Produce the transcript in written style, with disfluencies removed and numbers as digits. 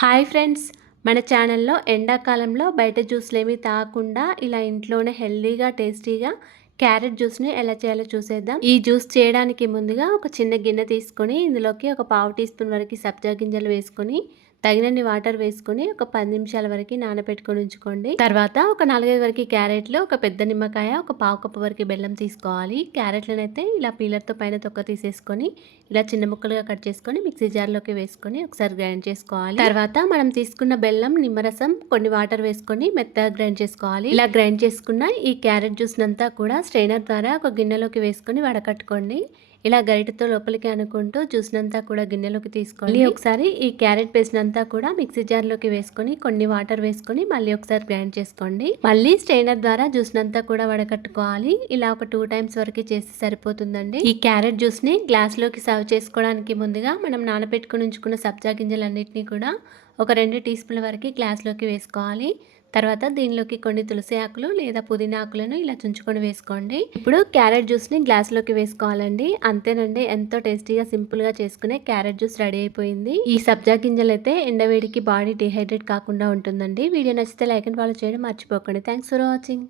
Hi friends, మన ఛానల్లో ఎండాకాలంలో బయట జ్యూస్లేమీ తాగకుండా ఇలా ఇంట్లోనే హెల్దీగా టేస్టీగా క్యారెట్ జ్యూస్ని ఎలా చేయాలో చూసేద్దాం. ఈ జ్యూస్ చేయడానికి ముందుగా ఒక చిన్న గిన్నె తీసుకొని ఇందులోకి ఒక పావు టీ స్పూన్ వరకు సబ్జా గింజలు వేసుకొని తగినన్ని వాటర్ వేసుకొని ఒక 10 నిమిషాల వరకు నానబెట్టుకొని ఉంచుకోండి. తర్వాత ఒక 4-5 వరకు క్యారెట్లు, ఒక పెద్ద నిమ్మకాయ, ఒక పావు కప్పు వరకు బెల్లం తీసుకోవాలి. క్యారెట్లను అయితే ఇలా పీలర్తో పైన తొక్క తీసేసుకొని ఇలా చిన్న ముక్కలుగా కట్ చేసుకొని మిక్సీ జార్లోకి వేసుకొని ఒకసారి గ్రైండ్ చేసుకోవాలి. తర్వాత మనం తీసుకున్న బెల్లం, నిమ్మరసం, కొన్ని వాటర్ వేసుకొని మెత్తగా గ్రైండ్ చేసుకోవాలి. ఇలా గ్రైండ్ చేసుకున్న ఈ క్యారెట్ జ్యూస్ నంతా కూడా స్ట్రైనర్ ద్వారా ఒక గిన్నెలోకి వేసుకొని వడకట్టుకోండి. ఇలా గరిటెతో లోపలికి అనుకుంటూ జ్యూస్ నంతా కూడా గిన్నెలోకి తీసుకోండి. ఒకసారి ఈ క్యారెట్ పేస్ట్ నంతా కూడా మిక్సీ జార్లోకి వేసుకొని కొన్ని వాటర్ వేసుకొని మళ్ళీ ఒకసారి గ్రైండ్ చేసుకోండి. మళ్ళీ స్ట్రైనర్ ద్వారా జ్యూస్ నంతా కూడా వడకట్టుకోవాలి. ఇలా ఒక 2 టైమ్స్ వరకు చేసి సరిపోతుందండి. ఈ క్యారెట్ జ్యూస్ ని గ్లాస్ లోకి సర్వ్ చేసుకోవడానికి ముందుగా మనం నానబెట్టుకుని ఉంచుకున్న సబ్జా గింజలన్నిటిని కూడా ఒక 2 టీ స్పూన్ల వరకు గ్లాస్లోకి వేసుకోవాలి. తర్వాత దీనిలోకి కొన్ని తులసి ఆకులు లేదా పుదీనా ఆకులను ఇలా చుంచుకొని వేసుకోండి. ఇప్పుడు క్యారెట్ జ్యూస్ని గ్లాస్లోకి వేసుకోవాలండి. అంతేనండి, ఎంతో టేస్టీగా సింపుల్గా చేసుకునే క్యారెట్ జ్యూస్ రెడీ అయిపోయింది. ఈ సబ్జా గింజలు అయితే ఎండవేడికి బాడీ డిహైడ్రేట్ కాకుండా ఉంటుందండి. వీడియో నచ్చితే లైక్ అండ్ ఫాలో చేయడం మర్చిపోకండి. Thanks for watching.